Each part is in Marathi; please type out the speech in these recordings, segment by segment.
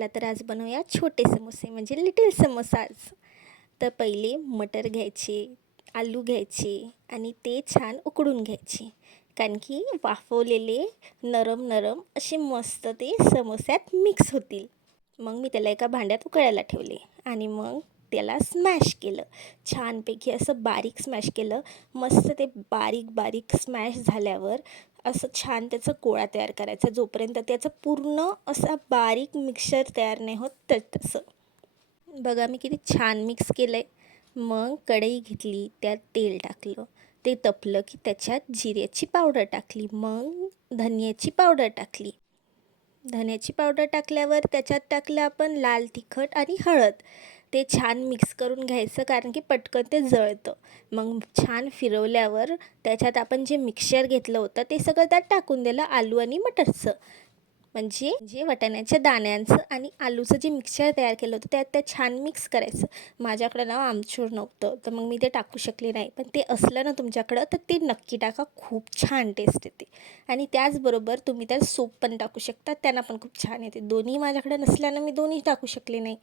चला तर आज बनवूया छोटे समोसे म्हणजे लिटिल समोसाज. तर पहिले मटर घ्यायचे, आलू घ्यायचे आणि ते छान उकडून घ्यायचे, कारण की वाफवलेले नरम नरम असे मस्त ते समोस्यात मिक्स होतील. मग मी त्याला एका भांड्यात उकळायला ठेवले आणि मग त्याला स्मॅश केलं. छानपैकी असं बारीक स्मॅश केलं. मस्त ते बारीक बारीक स्मॅश झाल्यावर असं छान त्याचा गोळा तयार करायचा, जोपर्यंत त्याचं पूर्ण असा बारीक मिक्सचर तयार नाही होत तसं. बघा मी किती छान मिक्स केलं आहे. मग कढई घेतली, त्यात तेल टाकलं. ते तपलं की त्याच्यात जिऱ्याची पावडर टाकली, मग धनियाची पावडर टाकली. धन्याची पावडर टाकल्यावर त्याच्यात टाकलं आपण लाल तिखट आणि हळद. ते छान मिक्स करून घ्यायचं, कारण की पटकन ते जळतं. मग छान फिरवल्यावर त्याच्यात आपण जे मिक्सचर घेतलं होतं ते सगळं त्यात टाकून दिलं, आलू आणि मटरचं, म्हणजे जे वाटाण्याच्या दाण्यांचं आणि आलूचं जे मिक्सचर तयार केलं होतं त्यात छान मिक्स करायचं. माझ्याकडं ना आमचूर नव्हतं, तर मग मी ते टाकू शकले नाही. पण ते असलं ना तुमच्याकडं तर ते नक्की टाका, खूप छान टेस्ट येते. आणि त्याचबरोबर तुम्ही त्यात सूप पण टाकू शकता, त्यांना पण खूप छान येते. दोन्ही माझ्याकडं नसल्यानं मी दोन्ही टाकू शकले नाही.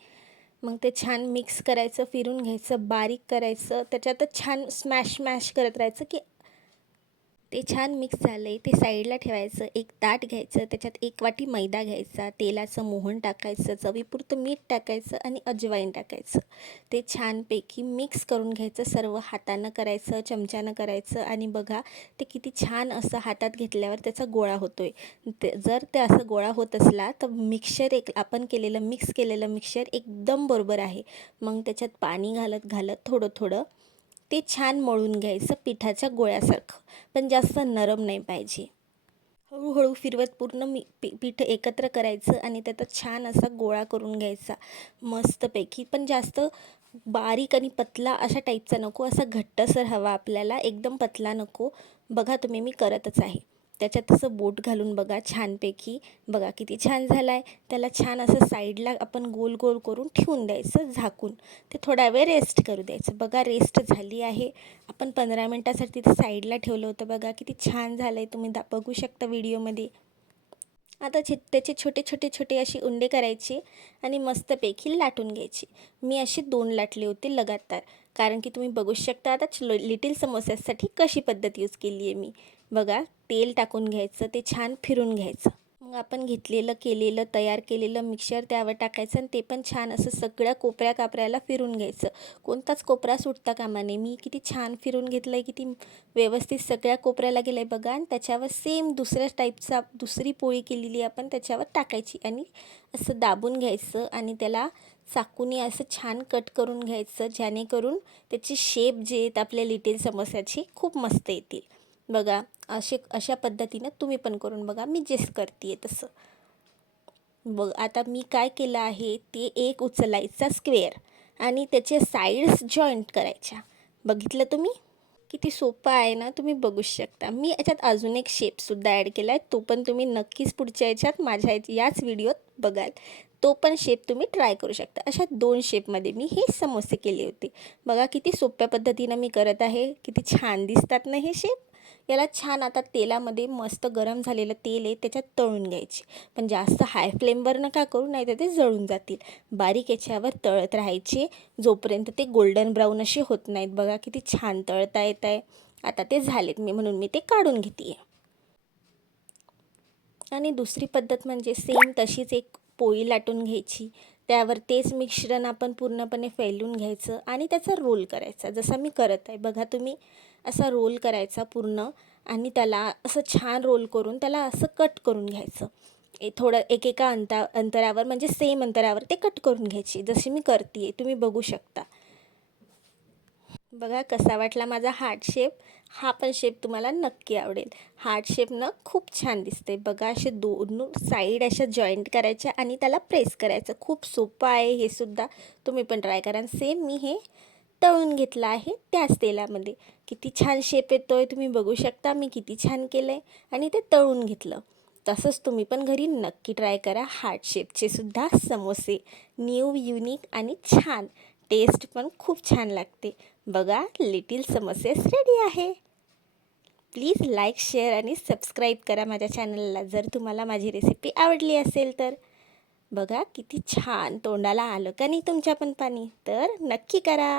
मग ते छान मिक्स करायचं, फिरून घ्यायचं, बारीक करायचं, त्याच्यातच छान स्मॅश करत राहायचं की ते छान मिक्स झालं आहे. ते साईडला ठेवायचं. एक ताट घ्यायचं, त्याच्यात 1 वाटी मैदा घ्यायचा, तेलाचं मोहन टाकायचं, चवीपुरतं मीठ टाकायचं आणि अजवाईन टाकायचं. ते छानपैकी मिक्स करून घ्यायचं. सर्व हातानं करायचं, चमच्यानं करायचं आणि बघा ते किती छान असं हातात घेतल्यावर त्याचा गोळा होतो आहे. जर ते असं गोळा होत असला तर मिक्सचर आपण मिक्स केलेलं मिक्सचर एकदम बरोबर आहे. मग त्याच्यात पाणी घालत घालत थोडं थोडं ते छान मळून घ्यायचं पिठाच्या गोळ्यासारखं, पण जास्त नरम नाही पाहिजे. हळूहळू फिरवत पूर्ण पीठ एकत्र करायचं आणि त्याचा छान असा गोळा करून घ्यायचा मस्तपैकी. पण जास्त बारीक आणि पतला अशा टाईपचा नको, असा घट्टसर हवा आपल्याला, एकदम पतला नको. बघा तुम्ही मी करतच आहे. त्याच्यात असं बोट घालून बघा छानपैकी. बघा किती छान झाला आहे. त्याला छान असं साईडला आपण गोल गोल करून ठेवून द्यायचं झाकून. ते थोडा वेळ रेस्ट करू द्यायचं. बघा रेस्ट झाली आहे. आपण 15 मिनटासाठी ते साईडला ठेवलं होतं. बघा किती छान झालं आहे, तुम्ही बघू शकता व्हिडिओमध्ये. आता त्याचे छोटे छोटे छोटे असे उंडे करायचे आणि मस्तपैकी लाटून घ्यायचे. मी असे 2 लाटले होते लगातार, कारण की तुम्ही बघू शकता आता लिटिल समोस्यासाठी कशी पद्धत यूज केली आहे मी. बघा तेल टाकून घ्यायचं, ते छान फिरून घ्यायचं. मग आपण केलेलं तयार केलेलं मिक्सचर त्यावर टाकायचं आणि ते पण छान असं सगळ्या कोपऱ्या कापऱ्याला फिरून घ्यायचं. कोणताच कोपरा सुटता कामा नये. मी किती छान फिरून घेतलं आहे, किती व्यवस्थित सगळ्या कोपऱ्याला गेलं आहे बघा. आणि त्याच्यावर सेम दुसऱ्या टाईपचा दुसरी पोळी केलेली आपण त्याच्यावर टाकायची आणि असं दाबून घ्यायचं आणि त्याला चाकूने असं छान कट करून घ्यायचं, जेणेकरून त्याची शेप जे आहेत आपल्या लिटिल समोस्याची खूप मस्त येतील. बघा अशा पद्धतीनं तुम्ही पण करून बघा, मी जेच करते आहे तसं. बघ आता मी काय केलं आहे, ते एक उचलायचा स्क्वेअर आणि त्याचे साईड्स जॉईंट करायच्या. बघितलं तुम्ही किती सोपं आहे ना, तुम्ही बघू शकता. मी याच्यात अजून एक शेपसुद्धा ॲड केला आहे, तो पण तुम्ही नक्कीच पुढच्या याच्यात माझ्या याच व्हिडिओत बघाल. तो पण शेप तुम्ही ट्राय करू शकता. अशा 2 शेपमध्ये मी हे समोसे केले होते. बघा किती सोप्या पद्धतीनं मी करत आहे, किती छान दिसतात ना हे शेप. याला छान आता तेलामध्ये मस्त गरम झालेलं तेल आहे त्याच्यात तळून घ्यायचे, पण जास्त हाय फ्लेमवर नका करू, नाही तर ते जळून जातील. बारीक याच्यावर तळत राहायचे जोपर्यंत ते गोल्डन ब्राऊन असे होत नाहीत. बघा किती छान तळता येत आहे. आता ते झालेत म्हणून मी ते काढून घेते. आणि दुसरी पद्धत म्हणजे सेम तशीच एक पोळी लाटून घ्यायची, त्यावर तेच मिश्रण आपण पूर्णपणे फैलून घ्यायचं आणि त्याचा रोल करायचा, जसा मी करत आहे. बघा तुम्ही असा रोल करायचा पूर्ण आणि त्याला असं छान रोल करून त्याला असं कट करून घ्यायचं. थोडं एकेका अंतरावर म्हणजे सेम अंतरावर ते कट करून घ्यायची, जशी मी करते आहे, तुम्ही बघू शकता. बघा कसा वाटला माझा हार्ट शेप. हा पण शेप तुम्हाला नक्की आवडेल. हार्ट शेपनं खूप छान दिसते. बघा असे 2 साईड अशा जॉईंट करायच्या आणि त्याला प्रेस करायचं. खूप सोपं आहे हे सुद्धा, तुम्ही पण ट्राय करा. सेम मी हे तळून घेतलं आहे त्याच तेलामध्ये. किती छान शेप येतो आहे, तुम्ही बघू शकता मी किती छान केलं आहे आणि ते तळून घेतलं. तसंच तुम्ही पण घरी नक्की ट्राय करा हार्ट शेपचे सुद्धा समोसे. न्यू युनिक आणि छान, टेस्ट पण खूप छान लागते. बघा लिटिल समोसेस रेडी आहे. प्लीज लाईक, शेअर आणि सबस्क्राईब करा माझ्या चॅनलला, जर तुम्हाला माझी रेसिपी आवडली असेल तर. बघा किती छान तोंडाला आलं का नाही तुमच्या पण पाणी? तर नक्की करा.